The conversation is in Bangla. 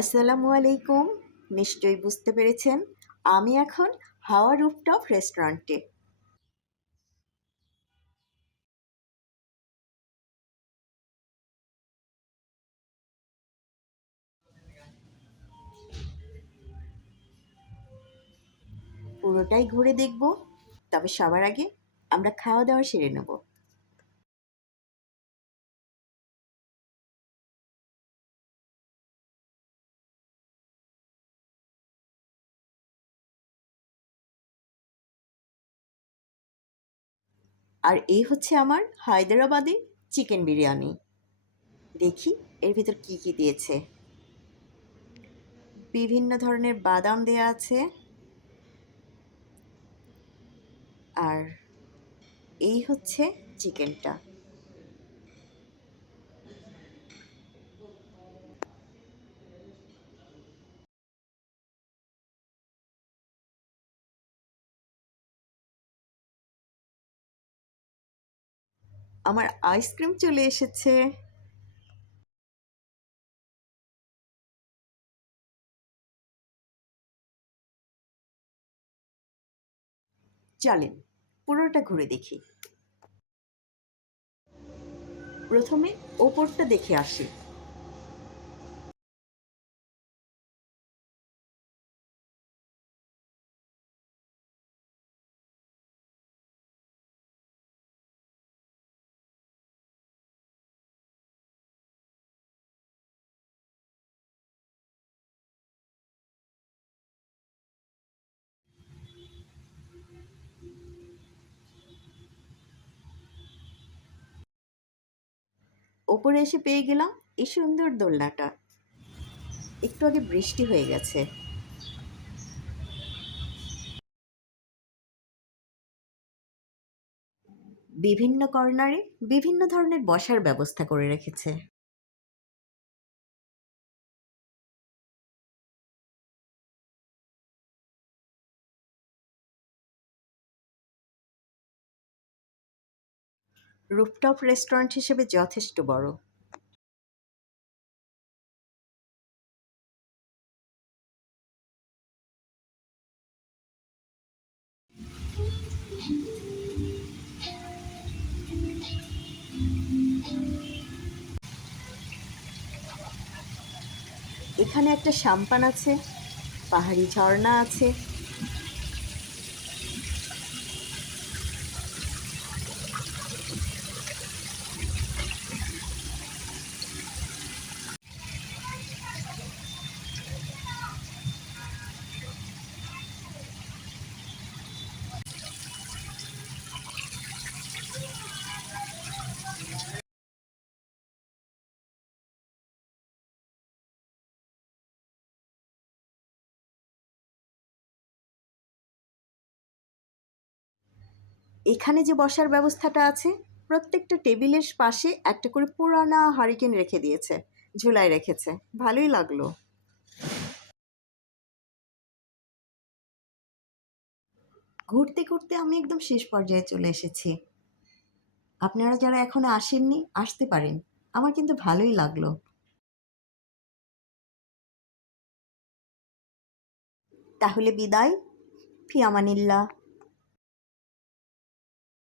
আসসালামু আলাইকুম। নিশ্চয়ই বুঝতে পেরেছেন, আমি এখন হাওয়া রুফটপ রেস্টুরেন্টে। পুরোটাই ঘুরে দেখব, তবে সবার আগে আমরা খাওয়া দাওয়া সেরে নেব। আর এই হচ্ছে আমার হায়দ্রাবাদে চিকেন বিরিয়ানি। দেখি এর ভিতর কি কি দিয়েছে। বিভিন্ন ধরনের বাদাম দেয়া আছে। আর এই হচ্ছে চিকেনটা। আমার আইসক্রিম চলে এসেছে। চলেন পুরোটা ঘুরে দেখি। প্রথমে ওপরটা দেখে আসি। ওপরে এসে পেয়ে গেলাম এই সুন্দর দোলনাটা। একটু আগে বৃষ্টি হয়ে গেছে। বিভিন্ন কর্নারে বিভিন্ন ধরনের বসার ব্যবস্থা করে রেখেছে। রুফটপ রেস্টুরেন্ট হিসেবে যথেষ্ট বড়। এখানে একটা সাম্পান আছে পাহাড়ি ঝর্ণা আছে। এখানে যে বসার ব্যবস্থাটা আছে, প্রত্যেকটা টেবিলের পাশে একটা করে পুরানা হারিকেন রেখে দিয়েছে ঝুলায় রেখেছে। ভালোই লাগল। ঘুরতে ঘুরতে আমি একদম শেষ পর্যায়ে চলে এসেছি। আপনারা যারা এখনও আসেননি, আসতে পারেন। আমার কিন্তু ভালোই লাগল। তাহলে বিদায়। ফি আমানিল্লাহ।